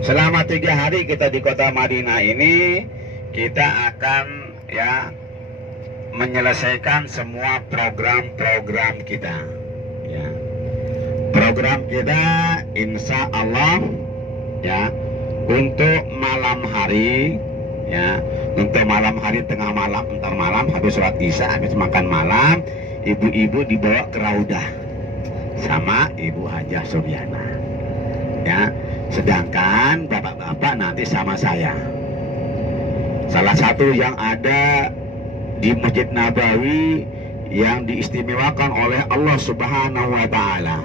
Selama 3 hari kita di kota Madinah ini, kita akan menyelesaikan semua program-program kita. Ya. Program kita insya Allah untuk malam hari, untuk malam hari tengah malam, entar malam habis sholat isya, habis makan malam, ibu-ibu dibawa ke Raudah sama Ibu Hajah Suryana. Ya. Sedangkan bapak-bapak nanti sama saya. Salah satu yang ada di Masjid Nabawi yang diistimewakan oleh Allah Subhanahu wa Ta'ala,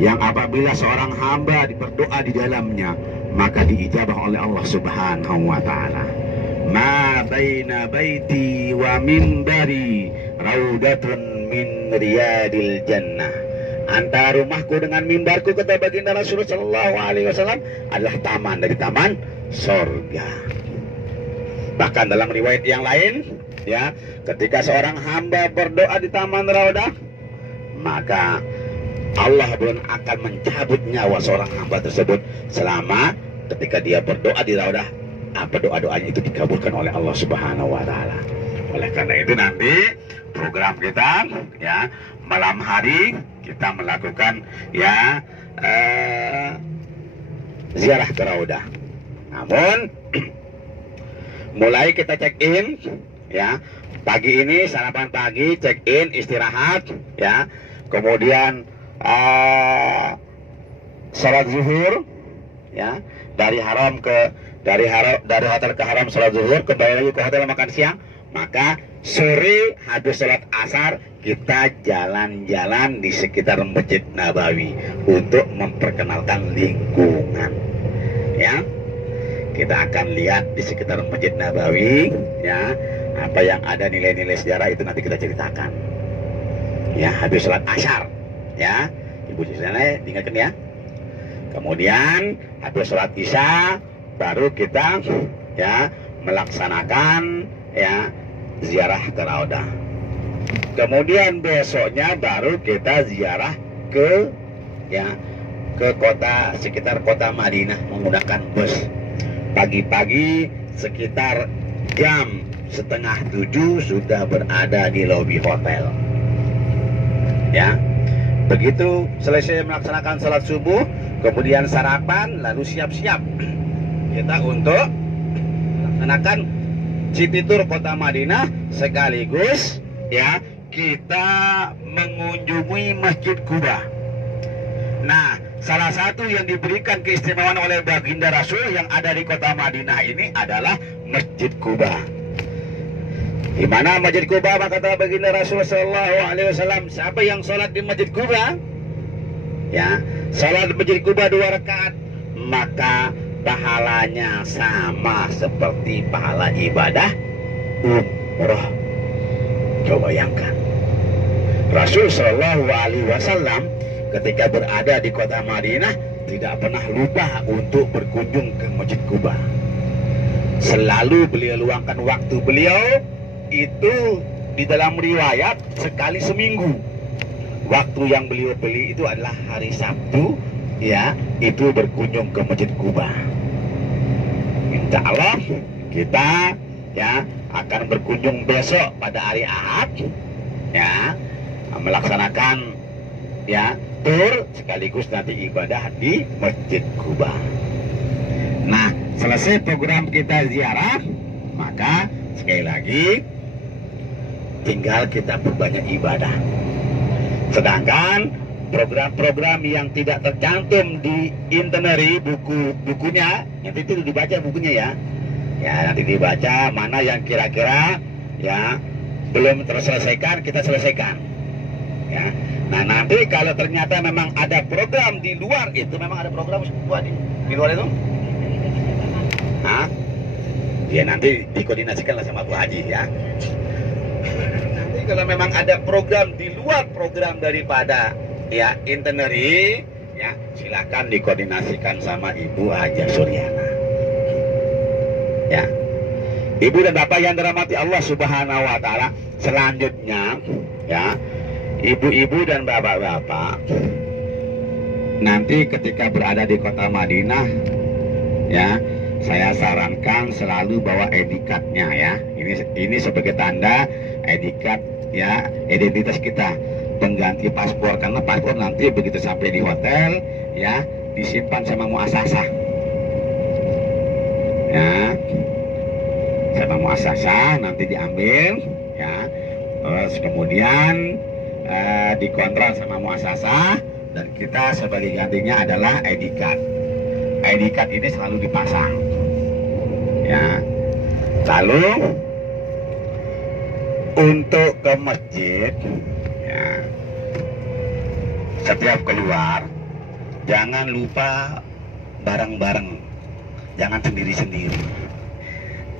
yang apabila seorang hamba berdoa di dalamnya maka diijabah oleh Allah Subhanahu wa Ta'ala. Ma baina baiti wa mimbari raudatun min riyadil jannah. Antara rumahku dengan mimbarku, kata baginda Rasulullah Shallallahu Alaihi Wasallam, adalah taman dari taman sorga. Bahkan dalam riwayat yang lain, ketika seorang hamba berdoa di taman Raudah, maka Allah pun akan mencabut nyawa seorang hamba tersebut selama ketika dia berdoa di Raudah, doa-doanya itu dikabulkan oleh Allah Subhanahu Wa Taala. Oleh karena itu nanti program kita malam hari kita melakukan ziarah ke Raudah. Namun mulai kita check in pagi ini, sarapan pagi, check in, istirahat, kemudian sholat zuhur, dari hotel ke haram sholat zuhur, kembali lagi ke hotel makan siang. Maka sore habis sholat asar kita jalan-jalan di sekitar Masjid Nabawi untuk memperkenalkan lingkungan. Kita akan lihat di sekitar Masjid Nabawi, apa yang ada nilai-nilai sejarah itu nanti kita ceritakan. Habis sholat asar, Ibu Susana diingatkan ya. Kemudian habis sholat isya baru kita melaksanakan ziarah ke Raudah. Kemudian besoknya baru kita ziarah ke kota, sekitar kota Madinah menggunakan bus. Pagi-pagi sekitar jam 6:30 sudah berada di lobi hotel. Begitu selesai melaksanakan salat subuh, kemudian sarapan, lalu siap-siap kita untuk melaksanakan city tour kota Madinah, sekaligus kita mengunjungi Masjid Quba. Nah, salah satu yang diberikan keistimewaan oleh baginda Rasul yang ada di kota Madinah ini adalah Masjid Quba. Di mana Masjid Quba? Maka kata baginda Rasul Shallallahu Alaihi Wasallam, siapa yang sholat di Masjid Quba, sholat di Masjid Quba 2 rakaat, maka pahalanya sama seperti pahala ibadah umroh. Coba bayangkan, Rasul Shallallahu Alaihi Wasallam ketika berada di kota Madinah tidak pernah lupa untuk berkunjung ke Masjid Quba. Selalu beliau luangkan waktu beliau itu di dalam riwayat sekali seminggu. Waktu yang beliau beli itu adalah hari Sabtu, itu berkunjung ke Masjid Quba. Insya Allah kita akan berkunjung besok pada hari Ahad, melaksanakan tur sekaligus nanti ibadah di Masjid Quba. Nah, selesai program kita ziarah, maka sekali lagi tinggal kita perbanyak ibadah. Sedangkan program-program yang tidak tercantum di itinerary bukunya, nanti itu dibaca bukunya nanti dibaca mana yang kira-kira belum terselesaikan, kita selesaikan. Nah, nanti kalau ternyata memang ada program di luar itu, memang ada program di luar itu, nanti dikoordinasikan sama Bu Haji Nanti kalau memang ada program di luar program daripada itinerary, silakan dikoordinasikan sama Ibu Hajah Suryana. Ibu dan Bapak yang dirahmati Allah Subhanahu wa Ta'ala, selanjutnya ibu-ibu dan bapak-bapak, nanti ketika berada di kota Madinah, ya, saya sarankan selalu bawa ID card-nya ya. Ini sebagai tanda ID card ya, identitas kita, pengganti paspor, karena paspor nanti begitu sampai di hotel ya disimpan sama muasasah. Ya, sama muasasah nanti diambil ya, terus kemudian dikontrol sama muasasah, dan kita sebagai gantinya adalah ID card. ID card ini selalu dipasang ya. Lalu untuk ke masjid ya, setiap keluar jangan lupa bareng-bareng, jangan sendiri-sendiri.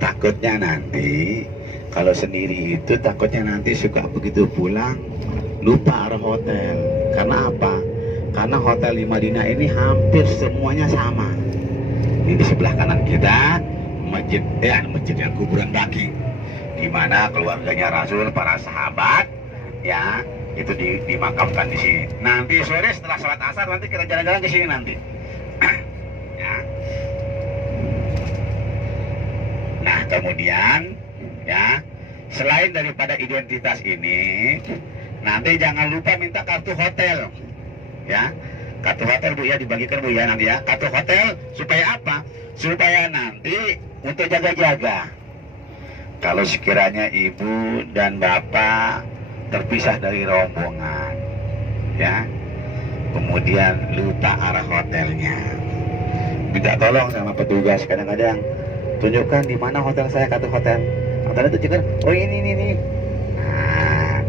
Takutnya nanti kalau sendiri itu takutnya nanti suka begitu pulang lupa arah hotel. Karena apa? Karena hotel di Madinah ini hampir semuanya sama. Ini di sebelah kanan kita masjid yang kuburan daging, di mana keluarganya Rasul, para sahabat ya itu dimakamkan di sini. Nanti sore setelah sholat asar nanti kita jalan-jalan ke sini nanti. Ya. Nah kemudian ya, selain daripada identitas ini, nanti jangan lupa minta kartu hotel ya. Kartu hotel Bu ya, dibagikan Bu ya nanti ya. Kartu hotel supaya apa? Supaya nanti untuk jaga-jaga kalau sekiranya ibu dan bapak terpisah dari rombongan ya, kemudian lupa arah hotelnya, minta tolong sama petugas. Kadang-kadang tunjukkan di mana hotel saya, kartu hotel. Hotelnya tunjukkan, oh ini. Nah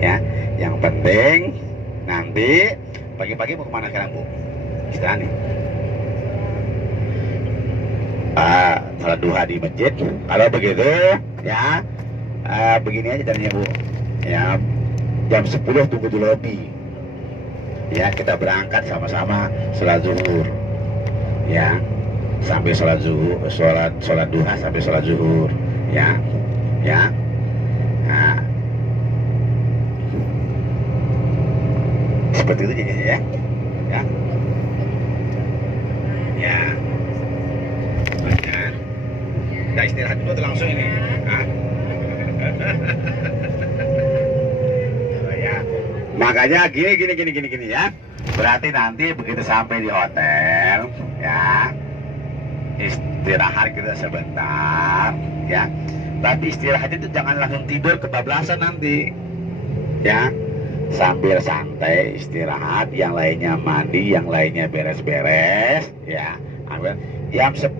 ya, yang penting nanti pagi-pagi mau kemana sekarang Bu? Istirahat nih. Salat duha di masjid. Kalau begitu ya, begini aja caranya Bu ya, jam 10 tunggu di lobi ya, kita berangkat sama-sama sholat zuhur ya, sampai sholat duha sampai sholat zuhur ya. Nah, seperti itu jadinya ya. Kita istirahat dulu tuh langsung ini. Ya. Makanya gini ya. Berarti nanti begitu sampai di hotel ya, istirahat kita sebentar ya. Tapi istirahat itu jangan langsung tidur kebablasan nanti ya. Sambil santai istirahat, yang lainnya mandi, yang lainnya beres-beres ya. Ambil jam 10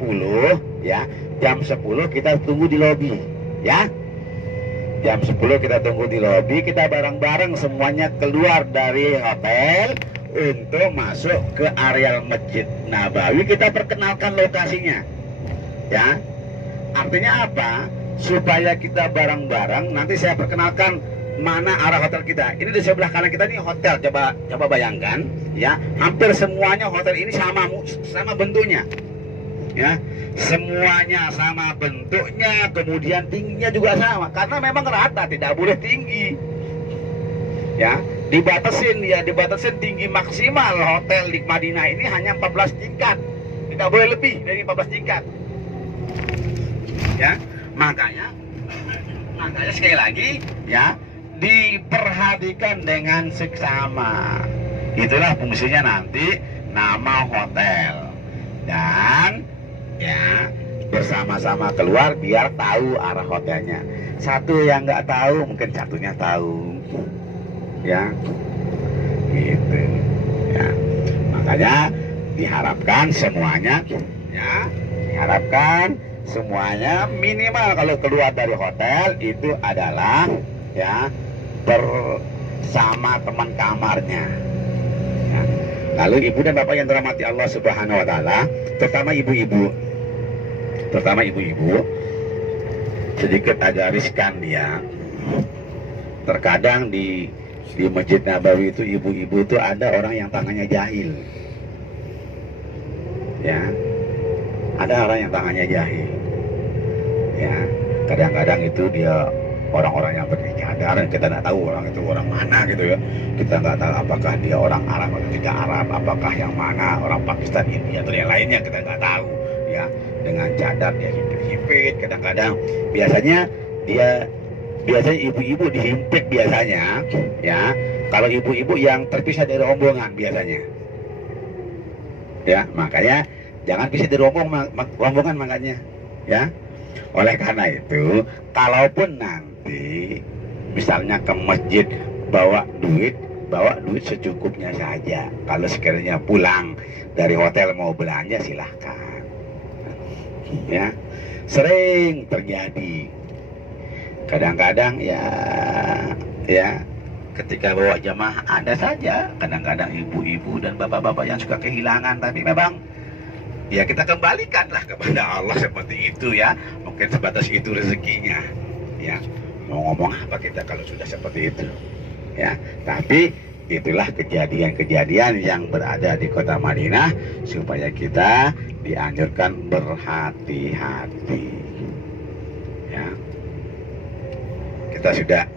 ya. Jam 10 kita tunggu di lobi ya. Jam 10 kita tunggu di lobi, kita bareng-bareng semuanya keluar dari hotel untuk masuk ke areal Masjid Nabawi. Kita perkenalkan lokasinya ya. Artinya apa? Supaya kita bareng-bareng, nanti saya perkenalkan mana arah hotel kita. Ini di sebelah kanan kita nih hotel. Coba bayangkan ya, hampir semuanya hotel ini sama bentuknya ya, semuanya sama bentuknya, kemudian tingginya juga sama, karena memang rata, tidak boleh tinggi ya, dibatasin tinggi maksimal hotel di Madinah ini hanya 14 tingkat, tidak boleh lebih dari 14 tingkat ya. Makanya sekali lagi ya, diperhatikan dengan seksama. Itulah fungsinya nanti nama hotel, dan ya bersama-sama keluar biar tahu arah hotelnya. Satu yang nggak tahu mungkin satunya tahu ya, gitu ya. Makanya diharapkan semuanya ya, minimal kalau keluar dari hotel itu adalah ya bersama teman kamarnya ya. Lalu ibu dan bapak yang dirahmati Allah Subhanahu wa taala, terutama ibu-ibu, sedikit agak riskan dia. Terkadang di Masjid Nabawi itu ibu-ibu itu ada orang yang tangannya jahil ya, ada orang yang tangannya jahil ya. Kadang-kadang itu dia orang-orang yang beribadah dengar, kita nggak tahu orang itu orang mana gitu ya. Kita nggak tahu apakah dia orang Arab atau tidak Arab, apakah yang mana orang Pakistan, India atau yang lainnya, kita nggak tahu ya. Dengan cadar dia himpit-himpit, kadang-kadang biasanya ibu-ibu dihimpit biasanya ya. Kalau ibu-ibu yang terpisah dari rombongan biasanya ya, makanya jangan pisah dari rombongan makanya ya. Oleh karena itu, kalaupun nanti misalnya ke masjid bawa duit secukupnya saja. Kalau sekiranya pulang dari hotel mau belanja silahkan ya. Sering terjadi kadang-kadang ya ketika bawa jamaah ada saja kadang-kadang ibu-ibu dan bapak-bapak yang suka kehilangan, tapi memang ya kita kembalikanlah kepada Allah seperti itu ya. Mungkin sebatas itu rezekinya ya. Mau ngomong apa kita kalau sudah seperti itu ya. Tapi itulah kejadian-kejadian yang berada di kota Madinah, supaya kita dianjurkan berhati-hati ya. Kita sudah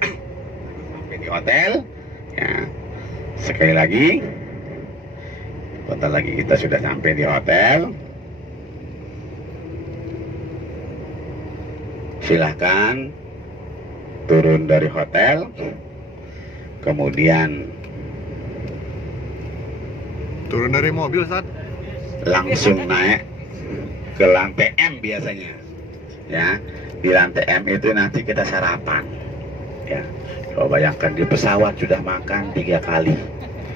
sampai di hotel ya. Sekali lagi, bentar lagi kita sudah sampai di hotel. Silahkan turun dari hotel, kemudian turun dari mobil, Ustaz, langsung naik ke lantai M biasanya ya. Di lantai M itu nanti kita sarapan ya. Coba bayangkan di pesawat sudah makan 3 kali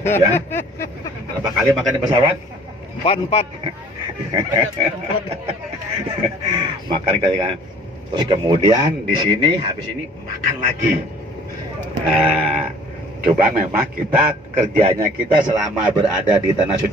ya. Berapa kali makan di pesawat? 4 Makan kali-kali. Terus kemudian di sini habis ini makan lagi. Nah, coba memang kita kerjanya kita selama berada di tanah suci